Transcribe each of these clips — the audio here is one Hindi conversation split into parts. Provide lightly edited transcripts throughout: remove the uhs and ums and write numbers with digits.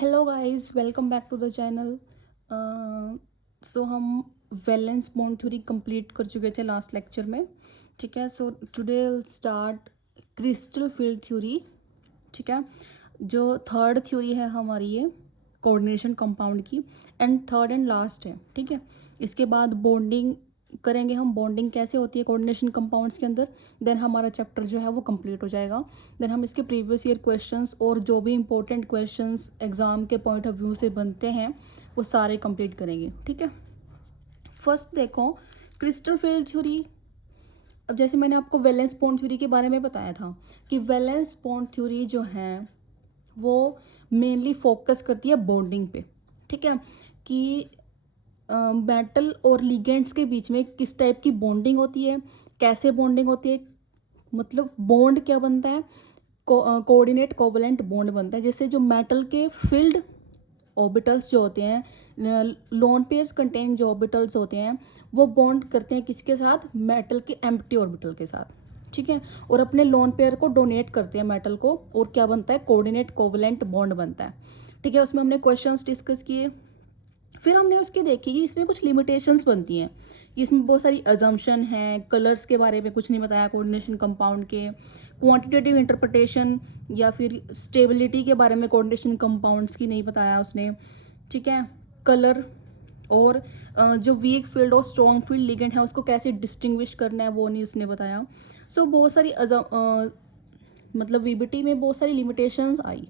Hello guys, welcome back to the channel. So हम वैलेंस बॉन्ड थ्योरी कंप्लीट कर चुके थे लास्ट लेक्चर में। ठीक है, so today will start crystal field theory. ठीक है, जो थर्ड थ्योरी है हमारी ये कोऑर्डिनेशन कंपाउंड की, एंड थर्ड एंड लास्ट है। ठीक है, इसके बाद बॉन्डिंग करेंगे हम, बॉन्डिंग कैसे होती है कोऑर्डिनेशन कंपाउंड्स के अंदर। देन हमारा चैप्टर जो है वो कंप्लीट हो जाएगा। देन हम इसके प्रीवियस ईयर क्वेश्चंस और जो भी इंपॉर्टेंट क्वेश्चंस एग्जाम के पॉइंट ऑफ व्यू से बनते हैं वो सारे कंप्लीट करेंगे। ठीक है, फर्स्ट देखो क्रिस्टल फील्ड थ्योरी। अब जैसे मैंने आपको वैलेंस बॉन्ड थ्योरी के बारे में बताया था कि वैलेंस बॉन्ड थ्योरी जो है वो मेनली फोकस करती है बॉन्डिंग पे। ठीक है, कि मेटल और लिगेंड्स के बीच में किस टाइप की बॉन्डिंग होती है, कैसे बॉन्डिंग होती है, मतलब बॉन्ड क्या बनता है, कोऑर्डिनेट कोवलेंट बॉन्ड बनता है। जैसे जो मेटल के फील्ड ऑर्बिटल्स जो होते हैं, लोन पेयर्स कंटेन जो ऑर्बिटल्स होते हैं वो बॉन्ड करते हैं किसके साथ, मेटल के एम्प्टी ऑर्बिटल के साथ। ठीक है, और अपने लोन पेयर को डोनेट करते हैं मेटल को, और क्या बनता है, कोऑर्डिनेट कोवलेंट बॉन्ड बनता है। ठीक है, उसमें हमने क्वेश्चंस डिस्कस किए। फिर हमने उसकी देखी कि इसमें कुछ लिमिटेशंस बनती हैं, कि इसमें बहुत सारी अजम्पशन हैं, कलर्स के बारे में कुछ नहीं बताया कोऑर्डिनेशन कंपाउंड के, क्वांटिटेटिव इंटरप्रिटेशन या फिर स्टेबिलिटी के बारे में कोऑर्डिनेशन कंपाउंड्स की नहीं बताया उसने। ठीक है, कलर और जो वीक फील्ड और स्ट्रॉन्ग फील्ड लिगेंड है उसको कैसे डिस्टिंग्विश करना है वो नहीं उसने बताया। सो बहुत सारी मतलब वीबीटी में बहुत सारी लिमिटेशंस आई।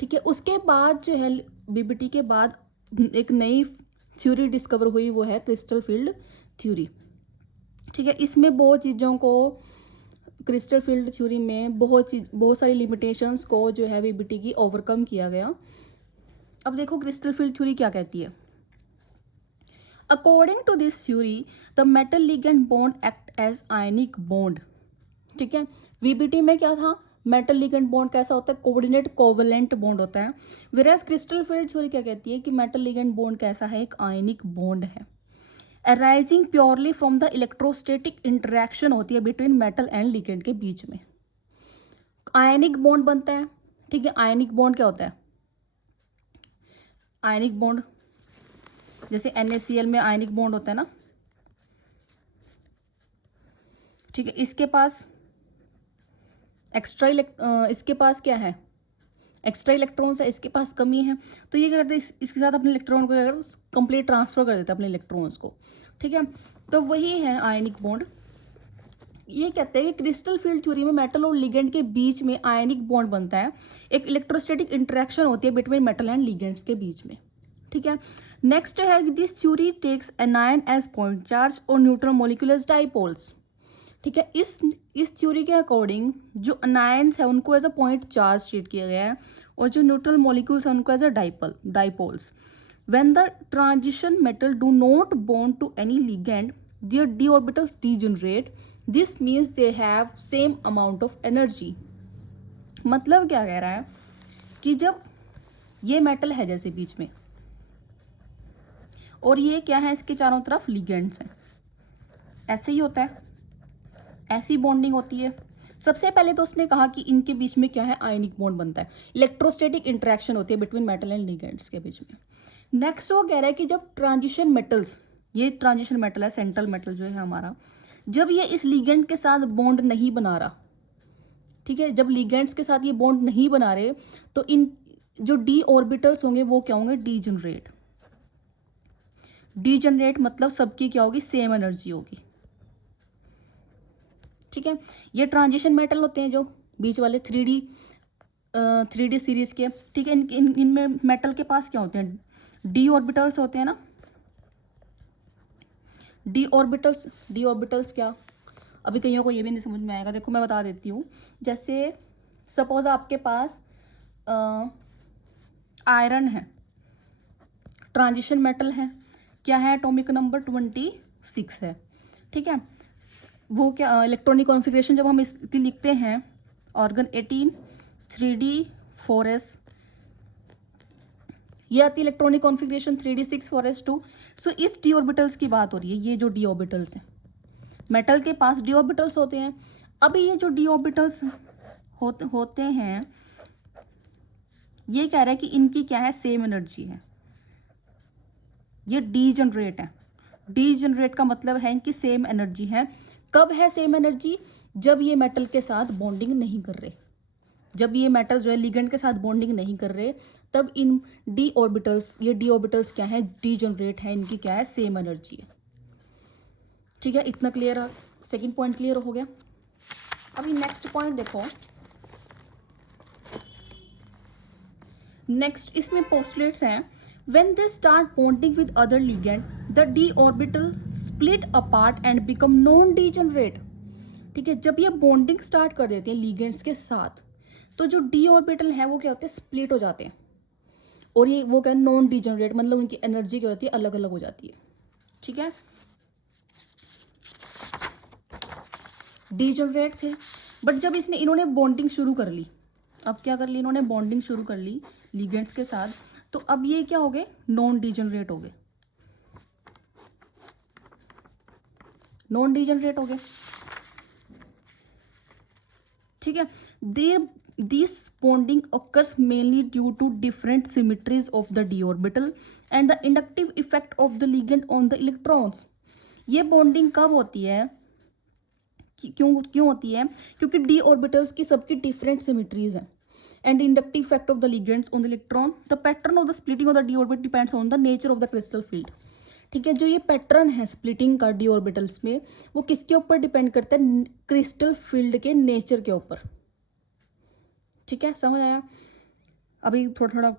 ठीक है, उसके बाद जो है बीबीटी के बाद एक नई थ्योरी डिस्कवर हुई, वो है क्रिस्टल फील्ड थ्योरी। ठीक है, इसमें बहुत चीज़ों को, क्रिस्टल फील्ड थ्योरी में बहुत सारी लिमिटेशंस को जो है बीबीटी की ओवरकम किया गया। अब देखो क्रिस्टल फील्ड थ्योरी क्या कहती है। According to this theory the metal ligand bond act as ionic bond. ठीक है, वीबीटी में क्या था, मेटल लिगेंड बॉन्ड कैसा होता है, कोऑर्डिनेट कोवलेंट बॉन्ड होता है। वेराज क्रिस्टल फील्ड थ्योरी क्या कहती है कि मेटल लिगेंड बॉन्ड कैसा है, एक आयनिक बॉन्ड है, arising purely from the electrostatic interaction होती है बिटवीन मेटल एंड लिगेंड के बीच में आयनिक बॉन्ड बनता है। ठीक है, आयनिक बॉन्ड क्या होता है, आयनिक बॉन्ड जैसे NaCl में आयनिक बॉन्ड होता है ना। ठीक है, इसके पास इसके पास क्या है, एक्स्ट्रा इलेक्ट्रॉन्स है, इसके पास कमी है, तो ये क्या करते हैं, इसके साथ अपने इलेक्ट्रॉन को कंप्लीट ट्रांसफर कर देते हैं अपने इलेक्ट्रॉन्स को। ठीक है, तो वही है आयनिक बॉन्ड। ये कहते हैं कि क्रिस्टल फील्ड थ्योरी में मेटल और लिगेंड के बीच में आयनिक बॉन्ड बनता है, एक इलेक्ट्रोस्टैटिक इंटरेक्शन होती है बिटवीन मेटल एंड लिगेंड्स के बीच में। ठीक है, नेक्स्ट है this theory takes anion as point charge और न्यूट्रल मॉलिक्यूल एज डाइपोल्स। ठीक है, इस थ्योरी के अकॉर्डिंग जो अनायंस है उनको as a point charge treat किया गया है, और जो न्यूट्रल मॉलिक्यूल्स हैं उनको as a dipoles. When the transition metal do not bond to any ligand their d orbitals degenerate, this means they have same amount of energy. मतलब क्या कह रहा है कि जब ये मेटल है जैसे बीच में, और ये क्या है, इसके चारों तरफ लिगेंड्स हैं, ऐसे ही होता है, ऐसी बॉन्डिंग होती है। सबसे पहले तो उसने कहा कि इनके बीच में क्या है, आयनिक बॉन्ड बनता है, इलेक्ट्रोस्टैटिक इंटरेक्शन होती है बिटवीन मेटल एंड लिगेंड्स के बीच में। नेक्स्ट वो कह रहा है कि जब ट्रांजिशन मेटल्स, ये ट्रांजिशन मेटल है, सेंट्रल मेटल जो है हमारा, जब ये इस लिगेंड के साथ बॉन्ड नहीं बना रहा, ठीक है, जब लिगेंड्स के साथ ये बॉन्ड नहीं बना रहे, तो इन जो डी ऑर्बिटल्स होंगे वो क्या होंगे, डीजनरेट। डीजनरेट मतलब सबकी क्या होगी, सेम एनर्जी होगी। ठीक है, ये ट्रांजिशन मेटल होते हैं जो बीच वाले 3D सीरीज के। ठीक है, इनमें मेटल के पास क्या होते हैं, डी ऑर्बिटल्स होते हैं ना। डी ऑर्बिटल्स क्या, अभी कईयों को ये भी नहीं समझ में आएगा, देखो मैं बता देती हूँ। जैसे सपोज आपके पास आयरन है, ट्रांजिशन मेटल है, क्या है, एटॉमिक नंबर 26 है। ठीक है, वो क्या इलेक्ट्रॉनिक कॉन्फ़िगरेशन जब हम इसकी लिखते हैं, ऑर्गन 18 3D 4s, ये आती है इलेक्ट्रॉनिक कॉन्फ़िगरेशन 3D 6 4s2। सो इस डी ऑर्बिटल्स की बात हो रही है, ये जो डी ऑर्बिटल्स हैं, मेटल के पास डी ऑर्बिटल्स होते हैं। अभी ये जो डी ऑर्बिटल्स होते हैं, ये कह रहा है कि इनकी क्या है, सेम एनर्जी है। ये डीजनरेट है। डीजनरेट का मतलब है इनकी सेम एनर्जी है। कब है सेम एनर्जी? जब ये मेटल के साथ बॉन्डिंग नहीं कर रहे, जब ये मेटल जो है लिगेंड के साथ बॉन्डिंग नहीं कर रहे, तब इन डी ऑर्बिटल्स, ये डी ऑर्बिटल्स क्या है, डीजनरेट है, इनकी क्या है, सेम एनर्जी है। ठीक है, इतना क्लियर है। सेकंड पॉइंट क्लियर हो गया। अभी नेक्स्ट पॉइंट देखो। नेक्स्ट इसमें पोस्टुलेट्स हैं, when they start bonding with other ligand the D orbital split apart and become non degenerate. ठीक है, जब ये बॉन्डिंग स्टार्ट कर देते हैं लिगेंड्स के साथ, तो जो डी ऑर्बिटल है वो क्या होते हैं, स्प्लिट हो जाते हैं। और ये वो क्या, नॉन डीजनरेट, मतलब उनकी एनर्जी क्या होती है, अलग अलग हो जाती है। ठीक है, डीजनरेट थे, बट जब इन्होंने बॉन्डिंग शुरू कर ली, अब क्या कर ली, इन्होंने बॉन्डिंग शुरू कर ली लिगेंड्स के साथ, तो अब ये क्या हो गए, नॉन डीजनरेट हो गए, नॉन डीजनरेट हो गए। ठीक है, this bonding occurs mainly due to different symmetries of the d orbital and the inductive effect of the ligand on the electrons। ये बॉन्डिंग कब होती है, क्यों होती है, क्योंकि डी ऑर्बिटल्स की सबकी डिफरेंट सिमिट्रीज हैं, and inductive effect of the ligands on the electron, the pattern of the splitting of the D orbit depends on the nature of the crystal field. ठीक है, जो ये पैटर्न है स्प्लिटिंग का डी ऑर्बिटल्स में, वो किसके ऊपर डिपेंड करता है, क्रिस्टल फील्ड के नेचर के ऊपर। ठीक है, समझ आया। अभी थोड़ा थोड़ा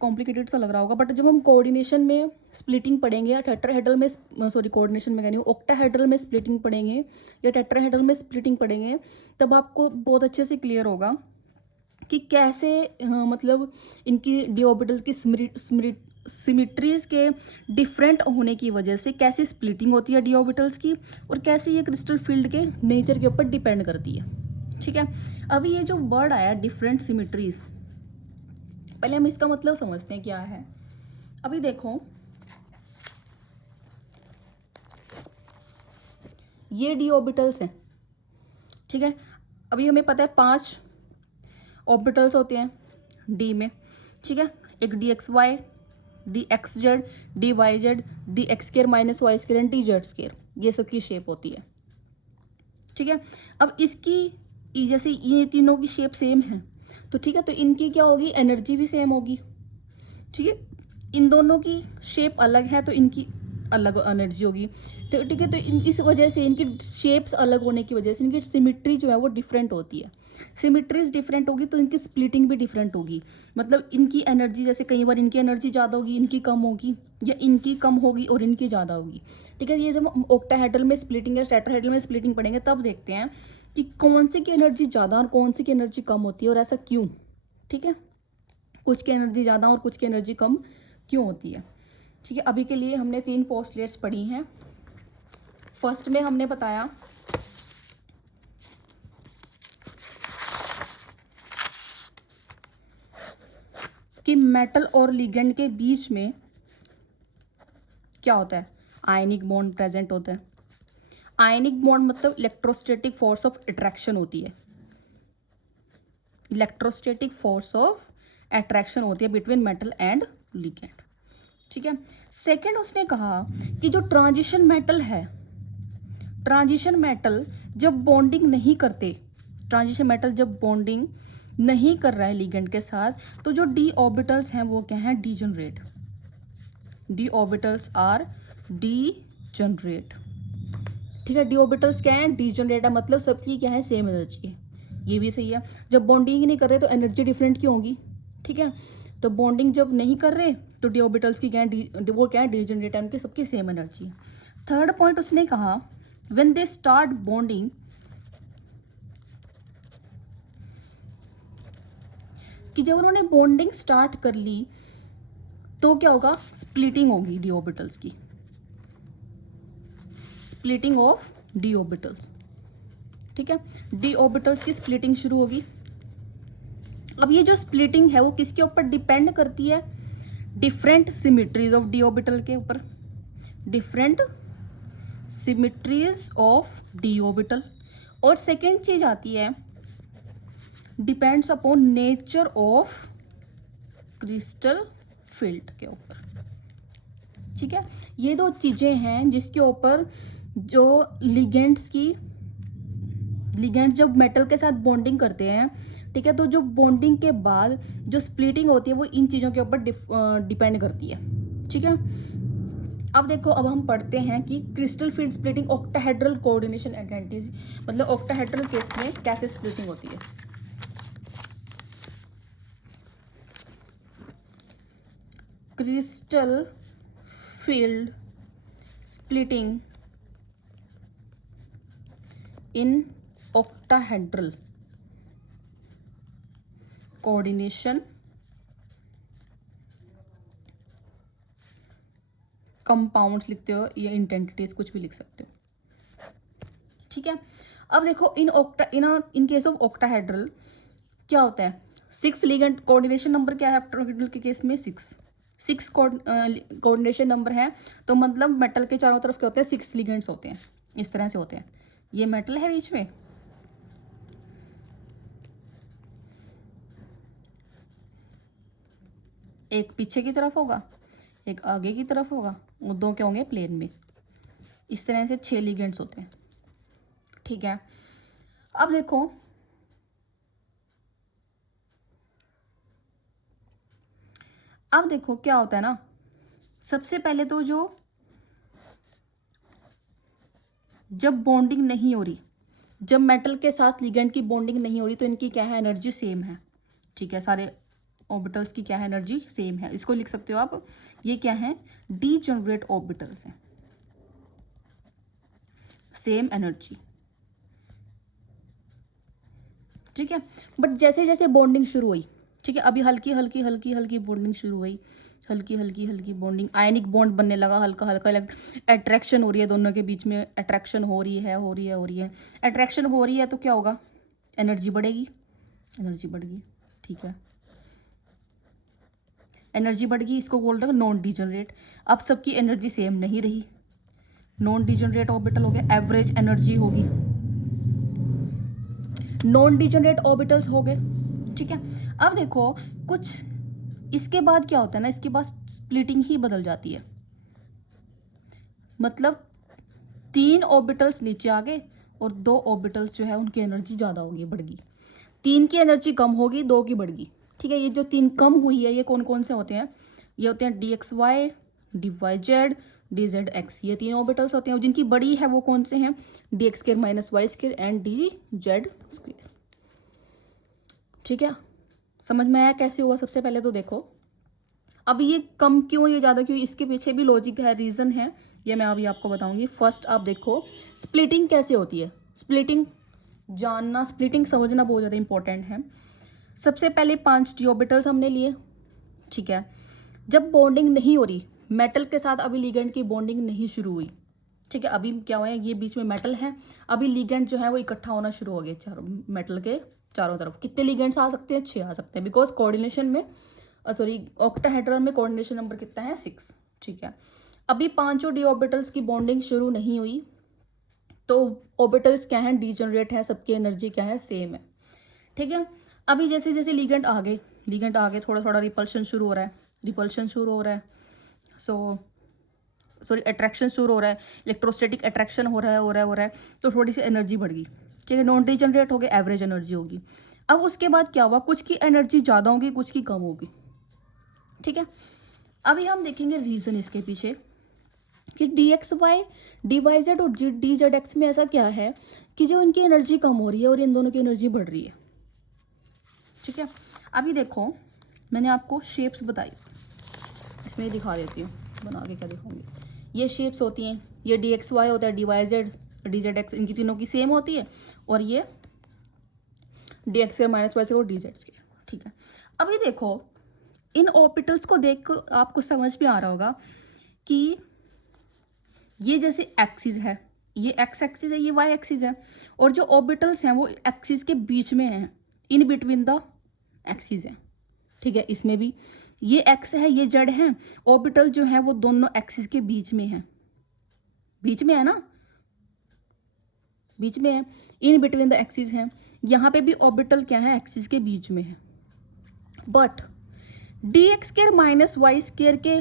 कॉम्प्लिकेटेड सा लग रहा होगा, बट जब हम कोऑर्डिनेशन में स्प्लिटिंग पढ़ेंगे या टेट्राहेड्रल में, सॉरी कोऑर्डिनेशन में कह रही हूँ, ऑक्टाहेड्रल में स्प्लिटिंग पढ़ेंगे या टेट्राहेड्रल में स्प्लिटिंग पढ़ेंगे, तब आपको बहुत अच्छे से क्लियर होगा कि कैसे मतलब इनकी डी ऑर्बिटल की सिमिट्रीज के डिफरेंट होने की वजह से कैसी स्प्लिटिंग होती है डी ऑर्बिटल्स की, और कैसे ये क्रिस्टल फील्ड के नेचर के ऊपर डिपेंड करती है। ठीक है, अभी ये जो वर्ड आया डिफरेंट सिमिट्रीज, पहले हम इसका मतलब समझते हैं क्या है। अभी देखो, ये डी ऑर्बिटल्स हैं। ठीक है, अभी हमें पता है 5 ऑर्बिटल्स होते हैं डी में। ठीक है, एक d x Y, d x z, d Y Z, d x square minus Y square and D Z square, ये सबकी शेप होती है। ठीक है, अब इसकी जैसे ये तीनों की शेप सेम है, तो ठीक है, तो इनकी क्या होगी, एनर्जी भी सेम होगी। ठीक है, इन दोनों की शेप अलग है तो इनकी अलग एनर्जी होगी। ठीक है, तो इस वजह से इनकी शेप्स अलग होने की वजह से इनकी सिमिट्री जो है वो डिफरेंट होती है। सिमिट्रीज डिफरेंट होगी तो इनकी स्प्लिटिंग भी डिफरेंट होगी, मतलब इनकी एनर्जी, जैसे कई बार इनकी एनर्जी ज़्यादा होगी, इनकी कम होगी, या इनकी कम होगी और इनकी ज़्यादा होगी। ठीक है, ये जब ऑक्टाहेड्रल में स्प्लिटिंग या टेट्राहेड्रल में स्प्लिटिंग पढ़ेंगे तब देखते हैं कि कौन सी की एनर्जी ज़्यादा और कौन सी की एनर्जी कम होती है, और ऐसा क्यों। ठीक है, कुछ की एनर्जी ज़्यादा और कुछ की एनर्जी कम क्यों होती है। ठीक है, अभी के लिए हमने 3 पोस्टुलेट्स पढ़ी हैं। फर्स्ट में हमने बताया कि मेटल और लिगेंड के बीच में क्या होता है, आयनिक बॉन्ड प्रेजेंट होता है। आयनिक बॉन्ड मतलब इलेक्ट्रोस्टैटिक फोर्स ऑफ अट्रैक्शन होती है, इलेक्ट्रोस्टैटिक फोर्स ऑफ अट्रैक्शन होती है बिटवीन मेटल एंड लिगेंड। ठीक है, सेकंड उसने कहा कि जो ट्रांजिशन मेटल है, ट्रांजिशन मेटल जब बॉन्डिंग नहीं करते, ट्रांजिशन मेटल जब बॉन्डिंग नहीं कर रहा है लिगेंड के साथ, तो जो डी ऑर्बिटल्स हैं वो क्या है, degenerate. D orbitals are degenerate. ठीक है, डी ऑर्बिटल्स क्या है, डीजनरेट है, मतलब सबकी क्या है, सेम एनर्जी है। ये भी सही है, जब बॉन्डिंग ही नहीं कर रहे तो एनर्जी डिफरेंट क्यों होगी। ठीक है, तो बॉन्डिंग जब नहीं कर रहे तो डी ऑर्बिटल्स की क्या है, वो क्या है, डीजनरेट है, उनकी सबकी सेम एनर्जी है। थर्ड पॉइंट उसने कहा, व्हेन दे स्टार्ट बॉन्डिंग, कि जब उन्होंने बॉन्डिंग स्टार्ट कर ली तो क्या होगा, स्प्लिटिंग होगी डी ऑर्बिटल्स की, स्प्लिटिंग ऑफ डी ऑर्बिटल्स। ठीक है, डी ऑर्बिटल्स की स्प्लिटिंग शुरू होगी। अब ये जो स्प्लिटिंग है वो किसके ऊपर डिपेंड करती है, different symmetries of D orbital के ऊपर, different symmetries of D orbital. और सेकेंड चीज आती है, depends upon nature of crystal field के ऊपर। ठीक है, ये दो चीजें हैं जिसके ऊपर जो लिगेंड्स जब मेटल के साथ बॉन्डिंग करते हैं, ठीक है, तो जो बॉन्डिंग के बाद जो स्प्लिटिंग होती है वो इन चीज़ों के ऊपर डिपेंड करती है। ठीक है, अब देखो, अब हम पढ़ते हैं कि crystal field splitting octahedral coordination advantage, मतलब ऑक्टाहेड्रल केस में कैसे स्प्लिटिंग होती है। Crystal field splitting in octahedral coordination compounds लिखते हो या इंटेंटिटीज कुछ भी लिख सकते हो। ठीक है, अब देखो इन केस ऑफ ऑक्टाहेड्रल क्या होता है, 6 लिगेंड कोऑर्डिनेशन नंबर क्या है ऑक्टाहेड्रल के केस में, 6 कोऑर्डिनेशन नंबर है, तो मतलब मेटल के चारों तरफ क्या होते हैं, 6 लिगेंड्स होते हैं, इस तरह से होते हैं। ये मेटल है बीच में, एक पीछे की तरफ होगा, एक आगे की तरफ होगा, वो दो क्या होंगे प्लेन में, इस तरह से 6 लिगेंड्स होते हैं। ठीक है, अब देखो क्या होता है ना, सबसे पहले तो जब बॉन्डिंग नहीं हो रही, जब मेटल के साथ लिगेंड की बॉन्डिंग नहीं हो रही, तो इनकी क्या है, एनर्जी सेम है। ठीक है, सारे ऑर्बिटल्स की क्या है, एनर्जी सेम है। इसको लिख सकते हो आप, ये क्या है, डीजेनरेट ऑर्बिटल्स हैं, सेम एनर्जी। ठीक है, बट जैसे जैसे बॉन्डिंग शुरू हुई, ठीक है, अभी हल्की हल्की बॉन्डिंग शुरू हुई, हल्की बॉन्डिंग, आयनिक बॉन्ड बनने लगा, हल्का हल्का अट्रैक्शन हो रही है, दोनों के बीच में अट्रैक्शन हो रही है अट्रैक्शन हो रही है, तो क्या होगा, एनर्जी बढ़ेगी, एनर्जी बढ़ गई। ठीक है, एनर्जी बढ़ गई, इसको बोल रहे हैं नॉन डिजनरेट। अब सबकी एनर्जी सेम नहीं रही, नॉन डिजनरेट ऑर्बिटल हो गया, एवरेज एनर्जी होगी, नॉन डिजनरेट ऑर्बिटल्स हो गए। ठीक है, अब देखो कुछ इसके बाद क्या होता है ना, इसके बाद स्प्लिटिंग ही बदल जाती है, मतलब 3 ऑर्बिटल्स नीचे आ गए और 2 ऑर्बिटल्स जो है उनकी एनर्जी ज़्यादा होगी, बढ़ गई, 3 की एनर्जी कम होगी, 2 की बढ़ गई। ठीक है, ये जो 3 कम हुई है, ये कौन कौन से होते हैं, ये होते हैं DXY, DYZ, DZX, ये 3 ऑर्बिटल्स होते हैं। जिनकी बड़ी है वो कौन से हैं, DX² -Y² एंड DZ²। ठीक है, समझ में आया कैसे हुआ। सबसे पहले तो देखो, अब ये कम क्यों, ये ज़्यादा क्यों, इसके पीछे भी लॉजिक है, रीज़न है, ये मैं अभी आपको बताऊंगी। फर्स्ट आप देखो स्प्लिटिंग कैसे होती है, स्प्लिटिंग जानना, स्प्लिटिंग समझना बहुत ज़्यादा इंपॉर्टेंट है। सबसे पहले 5 d ऑर्बिटल्स हमने लिए। ठीक है, जब बॉन्डिंग नहीं हो रही मेटल के साथ, अभी लिगेंड की बॉन्डिंग नहीं शुरू हुई। ठीक है, अभी क्या हुआ है, ये बीच में मेटल है, अभी लिगेंड जो है वो इकट्ठा होना शुरू हो गए चारों, मेटल के चारों तरफ। कितने लिगेंड्स आ सकते हैं, 6 आ सकते हैं, बिकॉज कोऑर्डिनेशन में ऑक्टाहेड्रल में कोऑर्डिनेशन नंबर कितना है, 6। ठीक है, अभी 5 d ऑर्बिटल्स की बॉन्डिंग शुरू नहीं हुई, तो ऑर्बिटल्स क्या है, डीजनरेट है, सबकी एनर्जी क्या है, सेम है। ठीक है, अभी जैसे जैसे लिगेंड आ गए, थोड़ा थोड़ा रिपल्शन शुरू हो रहा है, सॉरी अट्रैक्शन शुरू हो रहा है, इलेक्ट्रोस्टैटिक अट्रैक्शन हो रहा है, तो थोड़ी सी एनर्जी बढ़ गई। ठीक है, नॉन डीजनरेट हो गए, एवरेज एनर्जी होगी। अब उसके बाद क्या हुआ, कुछ की एनर्जी ज़्यादा होगी, कुछ की कम होगी। ठीक है, अभी हम देखेंगे रीज़न इसके पीछे कि DXY, DYZ और DZX में ऐसा क्या है कि जो इनकी एनर्जी कम हो रही है और इन दोनों की एनर्जी बढ़ रही है। ठीक है, अभी देखो मैंने आपको शेप्स बताई, इसमें दिखा देती हूँ, बना के क्या दिखाऊंगी। ये शेप्स होती हैं, ये DXY होता है, DYZ, DZX, इनकी तीनों की सेम होती है, और ये DX² -Y² और DZ²। ठीक है, अभी देखो इन ऑर्बिटल्स को देख कर आपको समझ में आ रहा होगा कि ये जैसे एक्सिस है, ये एक्स एक्सिस है, ये वाई एक्सिस है, और जो ऑर्बिटल्स हैं वो एक्सिस के बीच में हैं, इन बिटवीन द एक्सिस है। ठीक है, इसमें भी ये एक्स है, ये जेड है, ऑर्बिटल जो है वो दोनों एक्सिस के बीच में है, बीच में है ना, बीच में है, इन बिटवीन द एक्सिस है। यहाँ पे भी ऑर्बिटल क्या है, एक्सिस के बीच में है। But d x square minus Y square के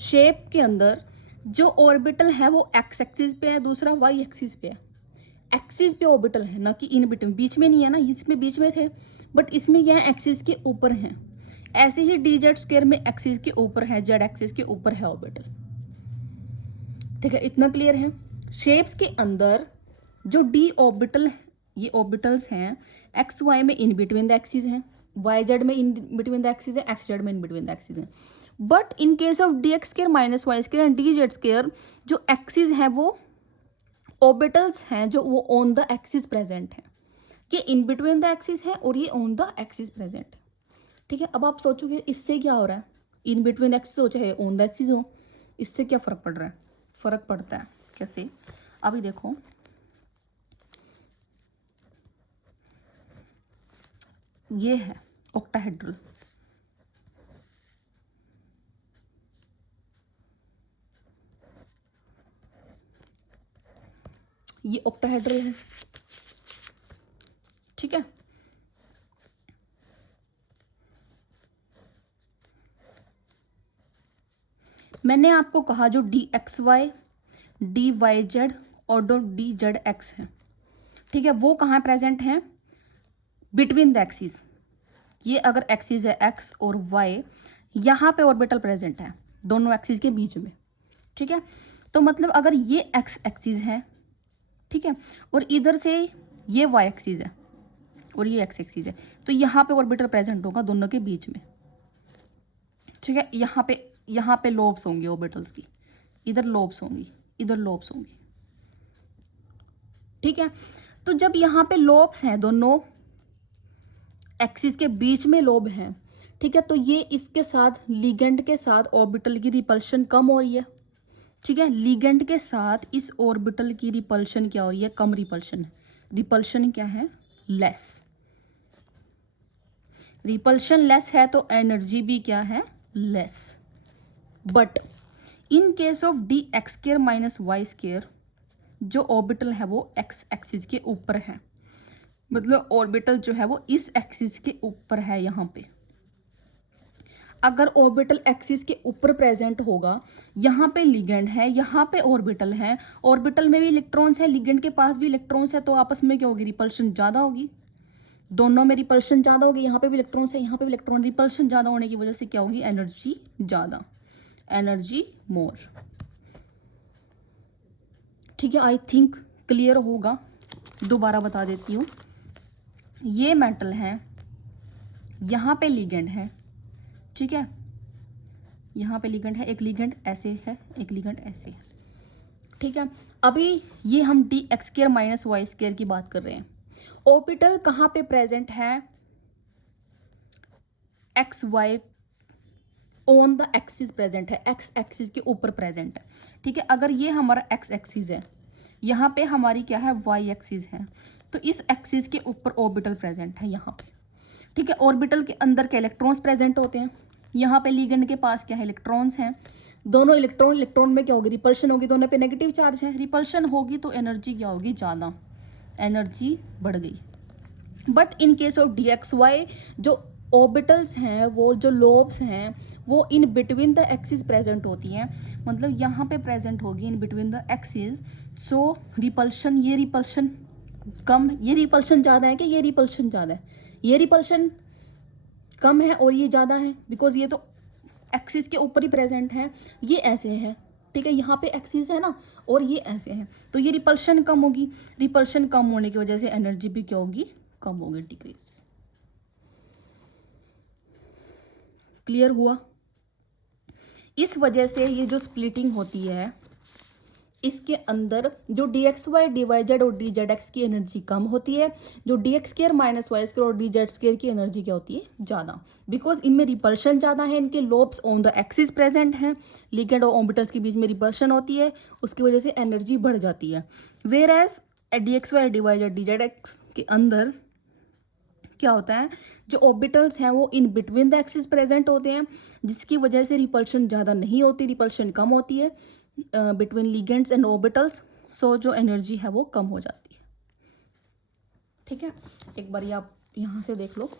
शेप के अंदर जो ऑर्बिटल है वो एक्स एक्सिस पे है, दूसरा वाई एक्सिस पे है। एक्सिस पे ऑर्बिटल है, ना कि इन बिटवीन, बीच में नहीं है ना, इसमें बीच में थे बट इसमें यह एक्सिस के ऊपर है। ऐसे ही डी जेड स्क्वायर में एक्सिस के ऊपर है, जेड एक्सिस के ऊपर है ऑर्बिटल। ठीक है, इतना क्लियर है। शेप्स के अंदर जो डी ऑर्बिटल, ये ऑर्बिटल्स हैं एक्स वाई में इन बिटवीन द एक्सिस हैं, वाई जेड में इन बिटवीन द एक्सिस है, एक्स जेड में इन बिटवीन द एक्सिस है। But in case of d x square minus y square and D z square, जो एक्सिस है वो ऑर्बिटल्स हैं जो वो ऑन द एक्सिस प्रेजेंट है। ये इन बिटवीन द एक्सिस है और ये ऑन द एक्सिस प्रेजेंट है। ठीक है, अब आप सोचोगे इससे क्या हो रहा है, इन बिटवीन एक्सिस हो चाहे ऑन द एक्सिस हो, इससे क्या फ़र्क पड़ रहा है? फ़र्क पड़ता है। कैसे? अभी देखो, ये है ऑक्टाहेड्रल, ये ऑक्टाहेड्रल है। ठीक है, मैंने आपको कहा जो d x Y, D Y z और जो डी जेड एक्स है, ठीक है, वो कहाँ प्रेजेंट है? Between the axis. ये अगर एक्सिस है एक्स और वाई, यहाँ पे ऑर्बिटल प्रेजेंट है दोनों एक्सिस के बीच में। ठीक है, तो मतलब अगर ये एक्स एक्सिस है, ठीक है, और इधर से ये वाई एक्सिस है और ये एक्स एक्सिस है, तो यहाँ पे ऑर्बिटल प्रेजेंट होगा दोनों के बीच में। ठीक है, यहाँ पे लोब्स होंगी ऑर्बिटल्स की, इधर लोब्स होंगी, इधर लोब्स होंगी। ठीक है, तो जब यहाँ पे लोब्स हैं, दोनों एक्सिस के बीच में लोब हैं, ठीक है, तो ये इसके साथ लिगेंड के साथ ऑर्बिटल की रिपल्शन कम हो रही है। ठीक है, लिगेंड के साथ इस ऑर्बिटल की रिपल्शन क्या हो रही है? कम रिपल्शन। रिपल्शन क्या है? लेस। रिपल्शन लेस है तो एनर्जी भी क्या है? Less. But in case of d x square minus y square, जो ऑर्बिटल है वो एक्स एक्सिस के ऊपर है, मतलब ऑर्बिटल जो है वो इस एक्सिस के ऊपर है। यहाँ पे अगर ऑर्बिटल एक्सिस के ऊपर प्रेजेंट होगा, यहाँ पे लिगेंड है, यहाँ पे ऑर्बिटल है, ऑर्बिटल में भी इलेक्ट्रॉन्स है, लिगेंड के पास भी इलेक्ट्रॉन्स है, तो आपस में क्या होगी? रिपल्शन ज़्यादा होगी, दोनों में रिपल्शन ज़्यादा होगी। यहाँ पे भी इलेक्ट्रॉन्स है, यहाँ पे भी इलेक्ट्रॉन, रिपल्शन ज़्यादा होने की वजह से क्या होगी? एनर्जी ज़्यादा, एनर्जी मोर। ठीक है, आई थिंक क्लियर होगा। दोबारा बता देती हूँ, ये मेटल है, यहाँ पे लिगेंड है, ठीक है, यहाँ पे लिगेंड है, एक लिगेंड ऐसे है, एक लिगेंड ऐसे है। ठीक है, अभी ये हम d x square minus y square की बात कर रहे हैं। ऑर्बिटल कहाँ पे प्रेजेंट है? X y on the axis present है, एक्स एक्सिस के ऊपर प्रेजेंट है। ठीक है, अगर ये हमारा एक्स एक्सिस है, यहाँ पे हमारी क्या है? वाई एक्सिस है, तो इस एक्सिस के ऊपर ऑर्बिटल प्रेजेंट है यहाँ पे। ठीक है, ऑर्बिटल के अंदर के इलेक्ट्रॉन्स प्रेजेंट होते हैं, यहाँ पे लिगेंड के पास क्या है? इलेक्ट्रॉन्स हैं, दोनों इलेक्ट्रॉन में क्या होगी? रिपल्शन होगी, दोनों पे नेगेटिव चार्ज है, रिपल्शन होगी तो एनर्जी क्या होगी? ज़्यादा, एनर्जी बढ़ गई। But in case of d x y, जो ऑर्बिटल्स हैं, वो जो लोब्स हैं, वो in between the axis present होती हैं, मतलब यहाँ पे प्रेजेंट होगी in between the axis. So repulsion, ये रिपल्शन कम, ये रिपल्शन ज़्यादा है कि ये रिपल्शन ज़्यादा है? ये रिपल्शन कम है और ये ज़्यादा है, बिकॉज ये तो एक्सिस के ऊपर ही प्रेजेंट है, ये ऐसे है। ठीक है, यहाँ पे एक्सिस है ना और ये ऐसे है, तो ये रिपल्शन कम होगी, रिपल्शन कम होने की वजह से एनर्जी भी क्या होगी? कम होगी, डिक्रीज। क्लियर हुआ? इस वजह से ये जो स्प्लिटिंग होती है, इसके अंदर जो d x Y, D Y z और डी जेड एक्स की एनर्जी कम होती है, जो d x square minus y square और डी जेड स्क्वायर की एनर्जी क्या होती है? ज़्यादा, बिकॉज इनमें रिपल्शन ज़्यादा है, इनके lobes on the axis present हैं, लिगेंड और ऑर्बिटल्स के बीच में रिपल्शन होती है, उसकी वजह से एनर्जी बढ़ जाती है। Whereas d x Y, D Y Z, D Z x के अंदर क्या होता है? जो ऑर्बिटल्स हैं वो in between the axis present होते हैं, जिसकी वजह से रिपल्शन ज़्यादा नहीं होती, रिपल्शन कम होती है बिटवीन लिगेंड्स एंड ऑर्बिटल्स। सो जो एनर्जी है वो कम हो जाती है। ठीक है, एक बार आप यहाँ से देख लो,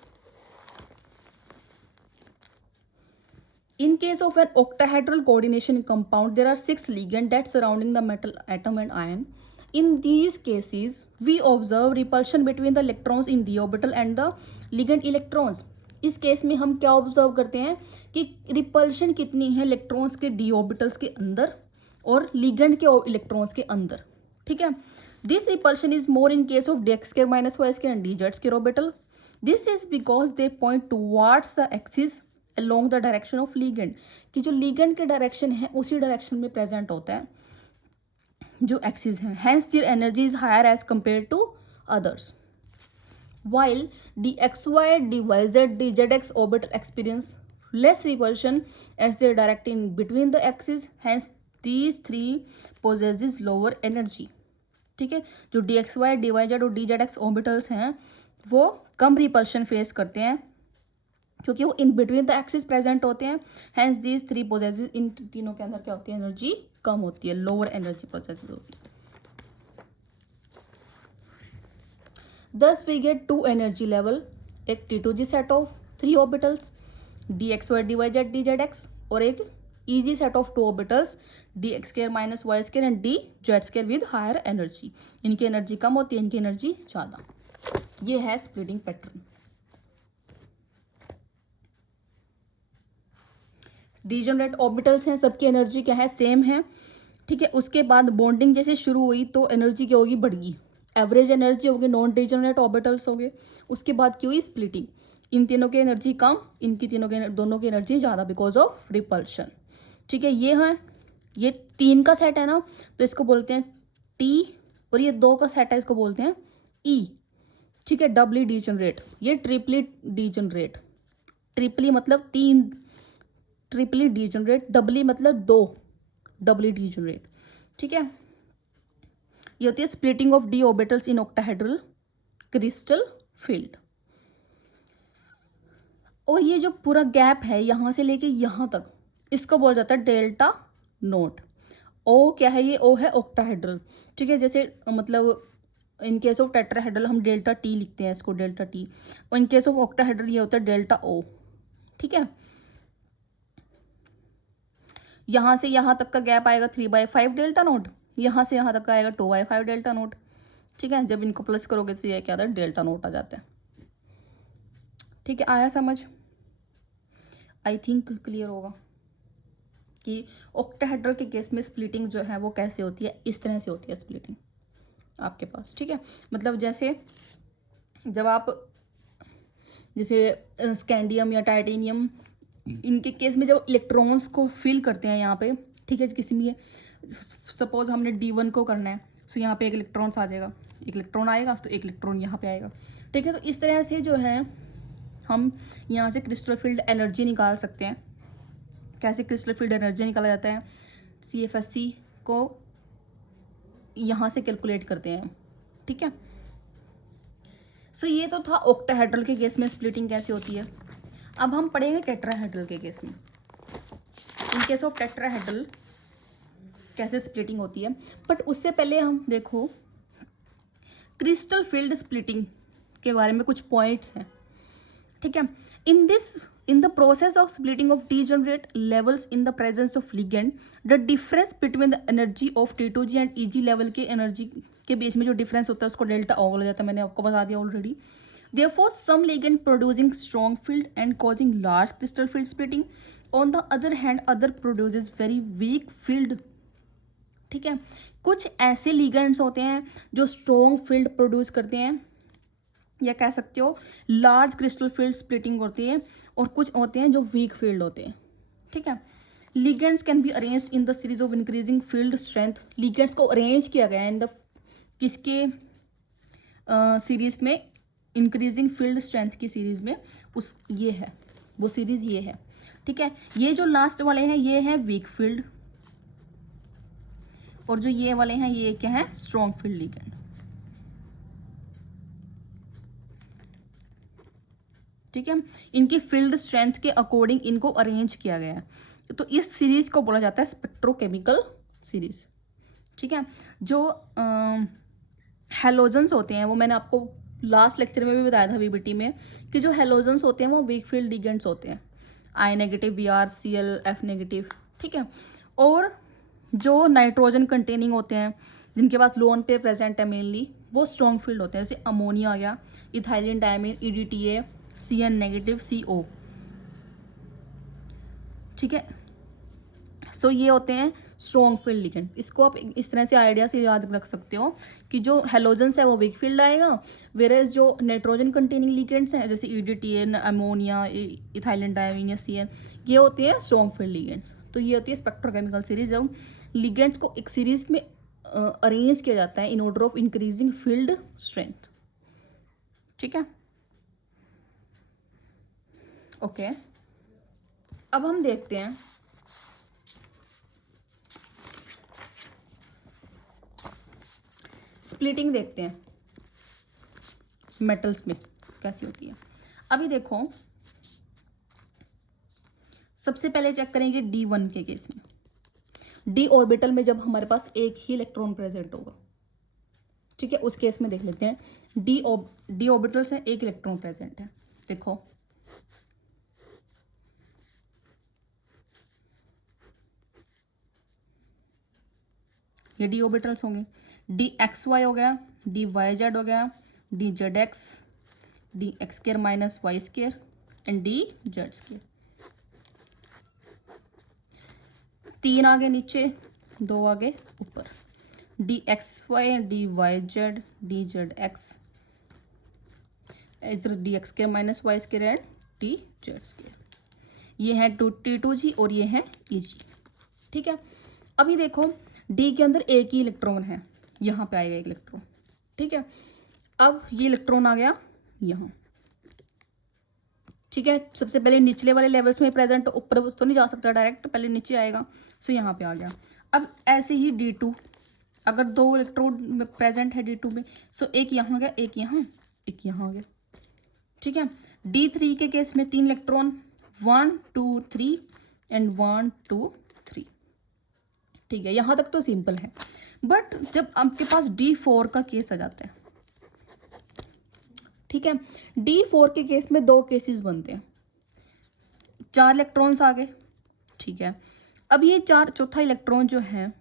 In case of an octahedral coordination compound, there are 6 ligands that surrounding the metal atom and ion. In these cases, we observe repulsion between the electrons in d orbital and the ligand electrons. इस केस में हम क्या ऑब्जर्व करते हैं कि रिपल्शन कितनी है इलेक्ट्रॉन्स के डी ऑर्बिटल्स के अंदर और लिगेंड के इलेक्ट्रॉन्स के अंदर. ठीक है. This repulsion is more in case of d x square minus y square and D z square orbital. This is because they point towards the axis along the direction of ligand. कि जो ligand के डायरेक्शन है उसी डायरेक्शन में प्रेजेंट होता है जो एक्सिस है. Hence their energy is higher as compared to others. While dxy, dyz, dzx orbital experience less repulsion as they are direct in between the axis. Hence these three possesses lower energy. ठीक है. जो dxy, dyz और dzx ऑर्बिटल्स हैं वो कम रिपल्शन फेस करते हैं क्योंकि वो in between the axis present होते हैं. हैंस दीज थ्री प्रोसेसेस, इन तीनों के अंदर क्या होती है, एनर्जी कम होती है, लोअर एनर्जी प्रोसेसेस होती है. Thus we get two energy level, एक T2G set of 3 orbitals dxy, dyz, dzx और एक EG set of 2 orbitals dx square minus y square and dz square with higher energy. इनकी एनर्जी कम होती है, इनकी एनर्जी ज़्यादा. ये है स्प्लिटिंग पैटर्न. डिजनरेट ऑर्बिटल्स हैं, सबकी एनर्जी क्या है, सेम है. ठीक है. उसके बाद बॉन्डिंग जैसे शुरू हुई तो एनर्जी क्या होगी, बढ़गी. एवरेज एनर्जी होगी, नॉन डिजनरेट ऑर्बिटल्स होंगे. उसके बाद क्या हुई, स्प्लिटिंग. इन तीनों की एनर्जी कम, इनकी तीनों के दोनों की एनर्जी ज़्यादा बिकॉज ऑफ रिपल्शन. ठीक है. ये है, ये 3 का सेट है ना, तो इसको बोलते हैं टी, और ये 2 का सेट है, इसको बोलते हैं ई. ठीक है. डबली डिजनरेट, ये ट्रिपली डिजनरेट. ट्रिपली मतलब 3, ट्रिपली डिजनरेट. डबली मतलब 2, डबली डिजनरेट. ठीक है. ये होती है splitting of D orbitals in octahedral crystal field. और ये जो पूरा गैप है यहाँ से लेके यहाँ तक, इसको बोला जाता है डेल्टा नोट. ओ क्या है, ये ओ है ऑक्टाहेड्रल. ठीक है. जैसे मतलब इन केस ऑफ टेट्राहेड्रल हम डेल्टा टी लिखते हैं, इसको डेल्टा टी, और इन केस ऑफ ऑक्टाहेड्रल ये होता है डेल्टा ओ. ठीक है. यहाँ से यहाँ तक का गैप आएगा 3/5 डेल्टा नोट, यहाँ से यहाँ तक का आएगा 2/5 डेल्टा नोट. ठीक है. जब इनको प्लस करोगे तो ये क्या आता है, डेल्टा नोट आ जाता है. ठीक है. आया समझ? आई थिंक क्लियर होगा कि ऑक्टाहेड्रल के केस में स्प्लिटिंग जो है वो कैसे होती है. इस तरह से होती है स्प्लिटिंग आपके पास. ठीक है. मतलब जैसे जब आप जैसे स्कैंडियम या टाइटेनियम, इनके केस में जब इलेक्ट्रॉन्स को फिल करते हैं यहाँ पे, ठीक है, किसी में सपोज हमने D1 को करना है, तो यहाँ पे एक इलेक्ट्रॉन आ जाएगा, एक इलेक्ट्रॉन आएगा तो एक इलेक्ट्रॉन यहाँ पे आएगा. ठीक है. तो इस तरह से जो है हम यहाँ से क्रिस्टल फील्ड एनर्जी निकाल सकते हैं. कैसे क्रिस्टल फील्ड एनर्जी निकाला जाता है, CFSC को यहाँ से कैलकुलेट करते हैं. ठीक है. सो ये तो था ऑक्टाहेड्रल के केस में स्प्लिटिंग कैसे होती है. अब हम पढ़ेंगे टेट्राहेड्रल के केस में. इन केस ऑफ टेट्राहेड्रल कैसे स्प्लिटिंग होती है. बट उससे पहले हम देखो क्रिस्टल फील्ड स्प्लिटिंग के बारे में कुछ पॉइंट्स हैं. ठीक है. In the process of splitting of degenerate levels in the presence of ligand, the difference between the energy of T2G and EG level के एनर्जी के बीच में जो डिफरेंस होता है उसको डेल्टा ओ बोला जाता है. मैंने आपको बता दिया already. Therefore, some ligand producing strong field and causing large crystal field splitting. On the other hand, other produces very weak field. ठीक है. कुछ ऐसे ligands होते हैं जो strong field produce करते हैं, या कह सकते हो large crystal field splitting होती है, और कुछ होते हैं जो weak field होते हैं. ठीक है. Ligands can be arranged in the series of increasing field strength. Ligands को arrange किया गया है in the किसके सीरीज में, इंक्रीजिंग फील्ड स्ट्रेंथ की सीरीज में. उस ये है वो सीरीज, ये है. ठीक है. ये जो लास्ट वाले हैं ये है वीक फील्ड, और जो ये वाले हैं ये क्या है, स्ट्रॉन्ग फील्ड लिगेंड. ठीक है. इनकी फील्ड स्ट्रेंथ के अकॉर्डिंग इनको अरेंज किया गया है. तो इस सीरीज को बोला जाता है स्पेक्ट्रोकेमिकल सीरीज. ठीक है. जो हेलोजन्स होते हैं वो मैंने आपको लास्ट लेक्चर में भी बताया था VBT में, कि जो हेलोजन्स होते हैं वो वीक फील्ड लिगेंड्स होते हैं. I negative, B R, C L, F negative, ठीक है। और जो नाइट्रोजन कंटेनिंग होते हैं जिनके पास लोन पे प्रेजेंट है मेनली, वो स्ट्रॉन्ग फील्ड होते हैं, जैसे अमोनिया आ गया, ethylene diamine, EDTA, C N negative, C O, ठीक है। सो ये होते हैं स्ट्रॉन्ग फील्ड लिगेंड। इसको आप इस तरह से आइडिया से याद रख सकते हो कि जो हेलोजेंस है वो वीक फील्ड आएगा, वेरेज जो नाइट्रोजन कंटेनिंग लिगेंड्स हैं जैसे ईडीटीए, अमोनिया, इथाइलिन डायमीन या सीएन, ये होते हैं स्ट्रॉन्ग फील्ड लिगेंड्स। तो ये होती है स्पेक्ट्रोकेमिकल सीरीज, जब लिगेंड्स को एक सीरीज में अरेंज किया जाता है in order of increasing field strength, ठीक है। ओके, अब हम देखते हैं स्प्लिटिंग, देखते हैं मेटल्स में कैसी होती है। अभी देखो, सबसे पहले चेक करेंगे D1 के केस में। डी ऑर्बिटल में जब हमारे पास एक ही इलेक्ट्रॉन प्रेजेंट होगा, ठीक है, उस केस में देख लेते हैं। डी ऑर्बिटल्स हैं, एक इलेक्ट्रॉन प्रेजेंट है। देखो ये डी ऑर्बिटल्स होंगे। डी एक्स वाई हो गया, डी वाई जेड हो गया, D Z X, D x square minus Y square and D Z square. 3 आगे नीचे, 2 आगे ऊपर, D x Y, D Y Z, D Z X, इधर D x square minus Y square and D Z square. ये है T2G और ये है EG, ठीक है। अभी देखो डी के अंदर एक ही इलेक्ट्रॉन है, यहाँ पे आएगा एक इलेक्ट्रॉन, ठीक है। अब ये इलेक्ट्रॉन आ गया यहाँ, ठीक है। सबसे पहले निचले वाले लेवल्स में प्रेजेंट, ऊपर तो नहीं जा सकता डायरेक्ट, पहले नीचे आएगा। सो यहाँ पे आ गया। अब ऐसे ही D2, अगर 2 इलेक्ट्रॉन प्रेजेंट है D2 में, सो एक यहाँ गया, एक यहाँ, एक यहाँ आ गया, ठीक है। D3 के केस में 3 इलेक्ट्रॉन, 1 2 3 एंड 1 2 3, ठीक है। यहाँ तक तो सिंपल है। बट जब आपके पास D4 का केस आ जाता है, ठीक है, D4 के केस में 2 केसेस बनते हैं। 4 इलेक्ट्रॉन्स आ गए, ठीक है। अब ये चौथा इलेक्ट्रॉन जो है,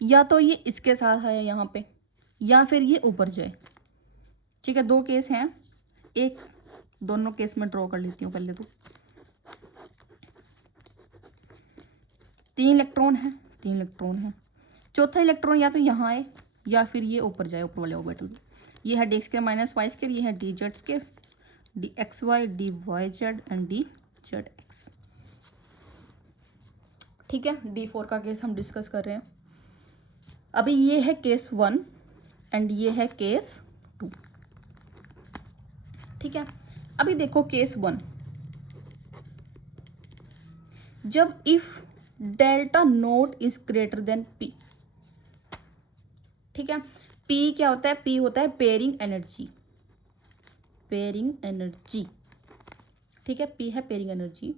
या तो ये इसके साथ है यहाँ पे, या फिर ये ऊपर जाए, ठीक है। 2 केस हैं, एक दोनों केस में ड्रॉ कर लेती हूँ पहले तो। 3 इलेक्ट्रॉन है, 3 इलेक्ट्रॉन है। चौथा इलेक्ट्रॉन या तो यहाँ आए या फिर ये ऊपर जाए, ऊपर वाले ऑर्बिटल। ये है d x square minus y square, ये है d z square, d x Y, D Y z and D Z x, ठीक है। D4 का केस हम डिस्कस कर रहे हैं अभी। ये है केस 1 एंड ये है केस 2, ठीक है। अभी देखो केस 1, जब if delta naught is greater than P, ठीक है। P क्या होता है? P होता है पेयरिंग एनर्जी, पेयरिंग एनर्जी, ठीक है। P है पेयरिंग एनर्जी।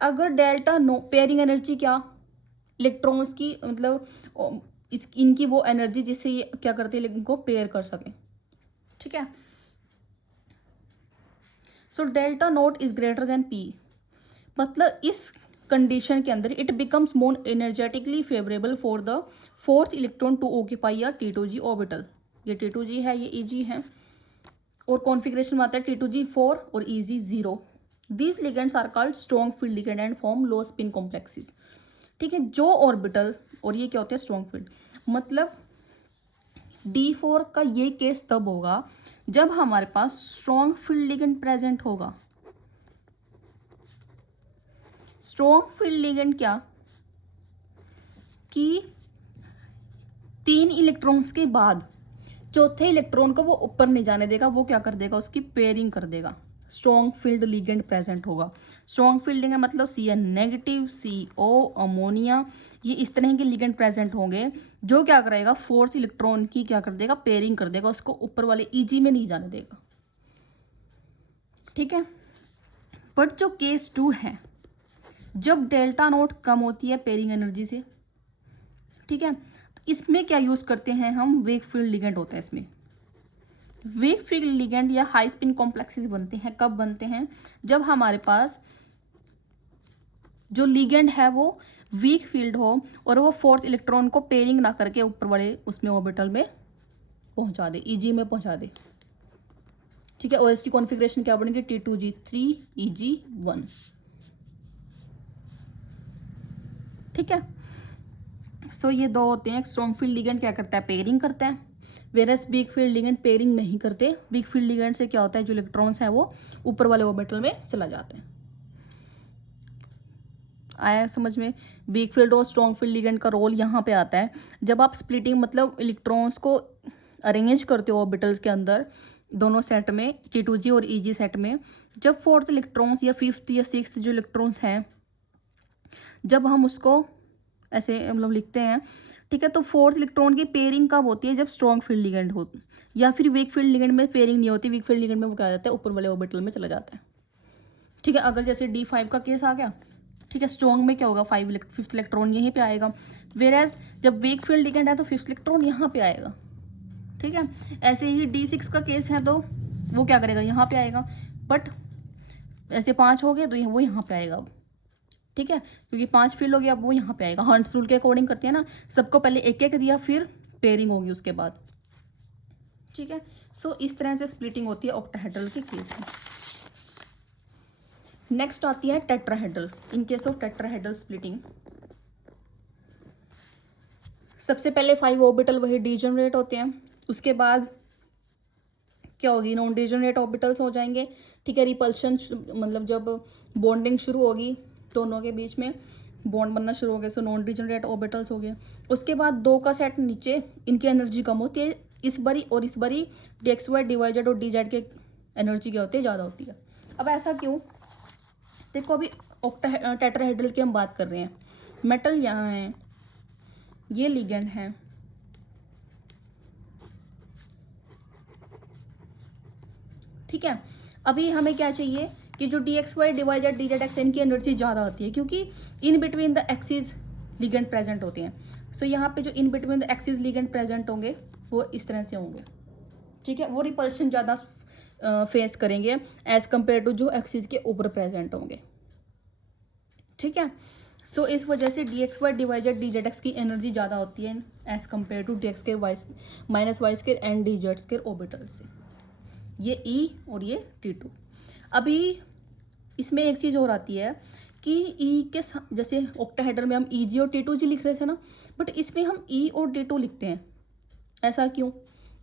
अगर डेल्टा नो, पेयरिंग एनर्जी क्या, इलेक्ट्रॉन्स की मतलब इनकी वो एनर्जी जिससे ये क्या करते हैं, इनको पेयर कर सके, ठीक है। So delta naught is greater than P, मतलब इस कंडीशन के अंदर it becomes more energetically favourable for the fourth electron to occupy या T2G ऑर्बिटल। ये T2G है, ये EG है, और कॉन्फिगरेशन में आता है T2G 4 और EG 0। These ligands are called strong field ligand and form low spin complexes, ठीक है। जो ऑर्बिटल, और ये क्या होते हैं स्ट्रॉन्ग फील्ड, मतलब D4 का ये केस तब होगा जब हमारे पास स्ट्रॉन्ग फील्ड लिगेंड प्रेजेंट होगा। स्ट्रॉन्ग फील्ड लिगेंड क्या, कि 3 इलेक्ट्रॉन्स के बाद चौथे इलेक्ट्रॉन को वो ऊपर नहीं जाने देगा, वो क्या कर देगा, उसकी पेयरिंग कर देगा। स्ट्रॉन्ग फील्ड लिगेंड प्रेजेंट होगा। स्ट्रॉन्ग फील्ड लिगेंड मतलब Cn नेगेटिव, CO, अमोनिया, ये इस तरह के लिगेंड प्रेजेंट होंगे जो क्या करेगा, फोर्थ इलेक्ट्रॉन की क्या कर देगा, पेयरिंग कर देगा, उसको ऊपर वाले EG में नहीं जाने देगा, ठीक है। बट जो केस 2 है, जब डेल्टा नोट कम होती है पेयरिंग एनर्जी से, ठीक है, तो इसमें क्या यूज करते हैं हम, वीक फील्ड लिगेंड होता है इसमें। वीक फील्ड लिगेंड या हाई स्पिन कॉम्प्लेक्सेस बनते हैं, कब बनते हैं, जब हमारे पास जो लिगेंड है वो वीक फील्ड हो और वो फोर्थ इलेक्ट्रॉन को पेयरिंग ना करके ऊपर वाले उसमें ऑर्बिटल में पहुंचा दे, ईजी में पहुंचा दे। ठीक है, और इसकी कॉन्फ़िगरेशन क्या बनेगी, T2G3 EG1। ठीक है, सो ये दो होते हैं। स्ट्रॉन्ग फील्ड लिगेंड क्या करता है, पेयरिंग करता है, whereas weak field ligand pairing नहीं करते। वीक फील्ड लिगेंड से क्या होता है, जो इलेक्ट्रॉन्स है वो ऊपर वाले ऑर्बिटल में चला जाते हैं। आया समझ में। वीक फील्ड और स्ट्रॉन्ग फील्ड लिगेंड का रोल यहाँ पे आता है जब आप स्प्लिटिंग मतलब इलेक्ट्रॉन्स को अरेंज करते हो ऑर्बिटल्स के अंदर, दोनों सेट में, T2G और EG सेट में, जब फोर्थ इलेक्ट्रॉन्स या फिफ्थ या सिक्स्थ जो इलेक्ट्रॉन्स हैं, जब हम उसको ऐसे मतलब लिखते हैं, ठीक है, तो फोर्थ इलेक्ट्रॉन की पेयरिंग कब होती है, जब स्ट्रॉन्ग फील्ड लिगेंड हो, या फिर वीक फील्ड लिगेंड में पेयरिंग नहीं होती। वीक फील्ड लिगेंड में वो क्या जाता है, ऊपर वाले ऑर्बिटल में चला जाता है। ठीक है, अगर जैसे D5 का केस आ गया, ठीक है, स्ट्रॉन्ग में क्या होगा, फिफ्थ इलेक्ट्रॉन यहीं पे आएगा, वेरएज जब वीक फील्ड लिगेंड है तो फिफ्थ इलेक्ट्रॉन यहाँ पे आएगा। ठीक है, ऐसे ही D6 का केस है तो वो क्या करेगा, यहाँ पे आएगा, बट ऐसे 5 हो गए तो वो यहाँ पे आएगा अब। ठीक है, क्योंकि 5 फील्ड हो गया, अब वो यहाँ पे आएगा। हंट्स रूल के अकॉर्डिंग करते हैं ना, सबको पहले एक एक दिया, फिर पेयरिंग होगी उसके बाद। ठीक है, सो इस तरह से स्प्लिटिंग होती है ऑक्टाहेड्रल के केस में। नेक्स्ट आती है tetrahedral. In case of tetrahedral splitting, सबसे पहले 5 ऑर्बिटल वही डीजनरेट होते हैं, उसके बाद क्या होगी, नॉन डीजनरेट ऑर्बिटल्स हो जाएंगे। ठीक है, रिपल्शन मतलब जब बॉन्डिंग शुरू होगी दोनों के बीच में, बॉन्ड बनना शुरू हो गया, सो नॉन डीजनरेट ऑर्बिटल्स हो गए। उसके बाद 2 का सेट नीचे, इनकी एनर्जी कम होती है इस बारी, और इस बारी DXY DYZ और DZ के एनर्जी क्या होती है, ज़्यादा होती है। अब ऐसा क्यों, देखो अभी टेट्राहेड्रल की हम बात कर रहे हैं, मेटल यहाँ है, ये लिगेंड है, ठीक है। अभी हमें क्या चाहिए कि जो DXY DYZ DZX इनकी एनर्जी ज़्यादा होती है, क्योंकि इन between the axis ligand present होते हैं। सो यहाँ पे जो इन between the axis ligand present होंगे वो इस तरह से होंगे। ठीक है, वो रिपल्शन ज़्यादा फेस करेंगे एज कम्पेयर टू जो एक्सिस के ऊपर प्रेजेंट होंगे। ठीक है, सो इस वजह से DXY DYZ DZX की एनर्जी ज़्यादा होती है एज कम्पेयर टू DX के -y square and DZ square orbital से। ये E और ये T2। अभी इसमें एक चीज़ और आती है कि E के जैसे ऑक्टाहेड्रल में हम EG और T2G लिख रहे थे ना, बट इसमें हम E और T2 लिखते हैं, ऐसा क्यों,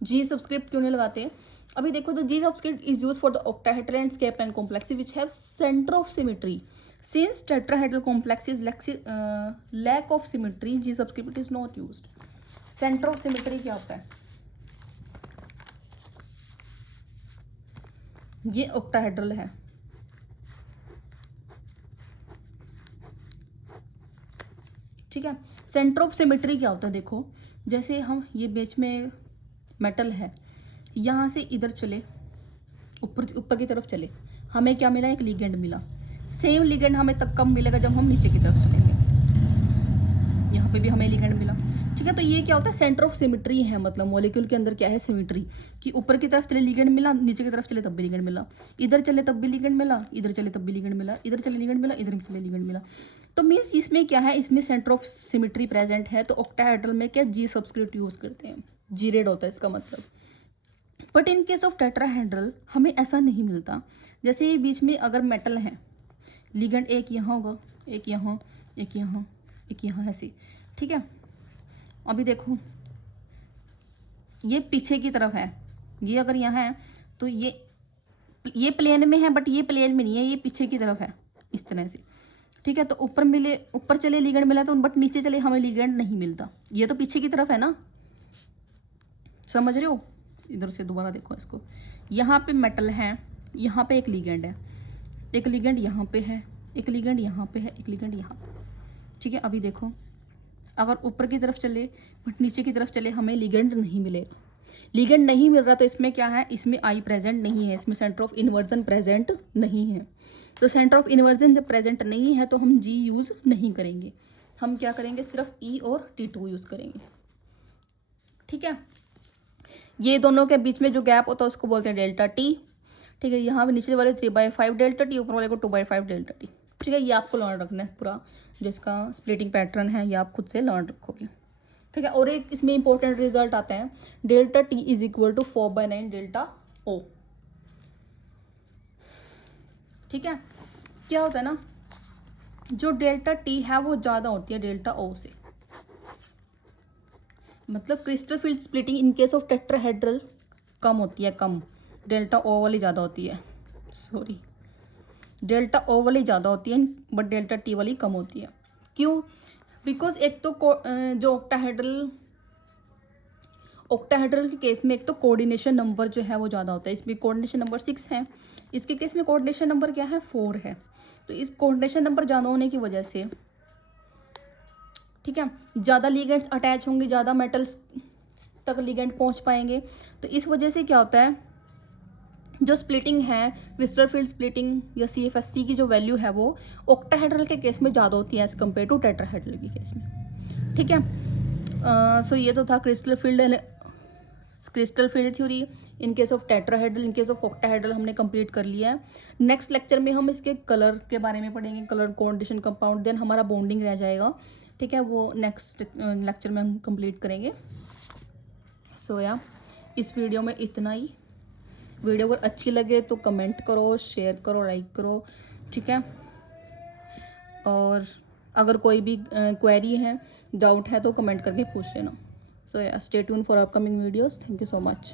G सबस्क्रिप्ट क्यों नहीं लगाते। अभी देखो, तो G subscript is use for the octahedral and स्केपटाइन complex which have centre of symmetry. Since tetrahedral complexes lack of symmetry, G subscript is not used. Center of symmetry क्या होता है, ये octahedral है। ठीक है, सेंटर ऑफ सिमेट्री क्या होता है, देखो जैसे हम ये बीच में मेटल है, यहाँ से इधर चले, ऊपर की तरफ चले, हमें क्या मिला, एक लिगेंड मिला। सेम लिगेंड हमें तब कब मिलेगा, जब हम नीचे की तरफ चलेंगे। यहाँ पे भी हमें लिगेंड मिला। ठीक है, तो ये क्या होता है, सेंटर ऑफ सिमेट्री है, मतलब मॉलिक्यूल के अंदर क्या है, सिमेट्री, कि ऊपर की तरफ चले लिगेंड मिला, नीचे की तरफ चले तब भी लिगेंड मिला, इधर चले तब भी लिगेंड मिला, इधर चले तब भी लिगेंड मिला, इधर चले लिगेंड मिला, इधर भी चले लिगेंड मिला। तो मीन्स इसमें क्या है, इसमें सेंटर ऑफ सिमेट्री प्रेजेंट है। तो ऑक्टाहेड्रल में क्या G सबस्क्रिप्ट यूज करते हैं, G रेड होता है इसका मतलब। But in case of tetrahedral हमें ऐसा नहीं मिलता। जैसे बीच में अगर मेटल है, लिगेंड एक यहाँ होगा, एक यहाँ, एक यहाँ, एक यहाँ, ऐसे। ठीक है, अभी देखो ये पीछे की तरफ है, ये अगर यहाँ है तो ये प्लेन में है, बट ये प्लेन में नहीं है, ये पीछे की तरफ है इस तरह से। ठीक है, तो ऊपर चले लिगेंड मिला तो, बट नीचे चले हमें लिगेंड नहीं मिलता, ये तो पीछे की तरफ है ना, समझ रहे हो। इधर से दोबारा देखो इसको, यहाँ पे मेटल है, यहाँ पे एक लिगेंड है, एक लिगेंड यहाँ पे है, एक लिगेंड यहाँ पे है, एक लिगेंड यहाँ पे। ठीक है, अभी देखो अगर ऊपर की तरफ चले बट नीचे की तरफ चले हमें लिगेंड नहीं मिलेगा। लिगेंड नहीं मिल रहा तो इसमें क्या है, इसमें आई प्रेजेंट नहीं है, इसमें सेंटर ऑफ इन्वर्जन प्रेजेंट नहीं है। तो सेंटर ऑफ इन्वर्जन जब प्रेजेंट नहीं है तो हम G यूज़ नहीं करेंगे, हम क्या करेंगे, सिर्फ E और T2 यूज़ करेंगे। ठीक है, ये दोनों के बीच में जो गैप होता है उसको बोलते हैं डेल्टा T। ठीक है, यहाँ पे नीचे वाले 3/5 डेल्टा T, ऊपर वाले को 2/5 डेल्टा T। ठीक है, ये आपको लर्न रखना है पूरा, जिसका स्प्लिटिंग पैटर्न है ये आप खुद से लर्न रखोगे। ठीक है, और एक इसमें इंपॉर्टेंट रिजल्ट आता है, delta T is equal to 4/9 delta O. ठीक है, क्या होता है ना, जो डेल्टा टी है वो ज़्यादा होती है डेल्टा ओ से, मतलब crystal field splitting in case of tetrahedral कम होती है, कम, डेल्टा ओ वाली ज़्यादा होती है, सॉरी डेल्टा ओ वाली ज़्यादा होती है बट डेल्टा टी वाली कम होती है। क्यों? बिकॉज एक तो जो ऑक्टाहेड्रल के केस में एक तो कोऑर्डिनेशन नंबर जो है वो ज़्यादा होता है, इसमें कोऑर्डिनेशन नंबर 6 है, इसके केस में कोऑर्डिनेशन नंबर क्या है 4 है। तो इस कोऑर्डिनेशन नंबर ज़्यादा होने की वजह से, ठीक है, ज़्यादा लिगेंड्स अटैच होंगे, ज़्यादा मेटल्स तक लिगेंड पहुंच पाएंगे। तो इस वजह से क्या होता है, जो स्प्लिटिंग है क्रिस्टल फील्ड स्प्लिटिंग या CFST की जो वैल्यू है वो ऑक्टाहेड्रल के केस में ज़्यादा होती है एज़ कम्पेयर टू टेट्राहेड्रल के केस में। ठीक है, सो ये तो था crystal field theory in case of tetrahedral, in case of octahedral हमने कंप्लीट कर लिया है। नेक्स्ट लेक्चर में हम इसके कलर के बारे में पढ़ेंगे, कलर कोऑर्डिनेशन कंपाउंड, देन हमारा बॉन्डिंग रह जाएगा। ठीक है, वो नेक्स्ट लेक्चर में हम कंप्लीट करेंगे। सो या इस वीडियो में इतना ही। वीडियो अगर अच्छी लगे तो कमेंट करो, शेयर करो, लाइक करो। ठीक है, और अगर कोई भी क्वेरी है, डाउट है तो कमेंट करके पूछ लेना। सो या stay tune for upcoming videos. Thank you so much.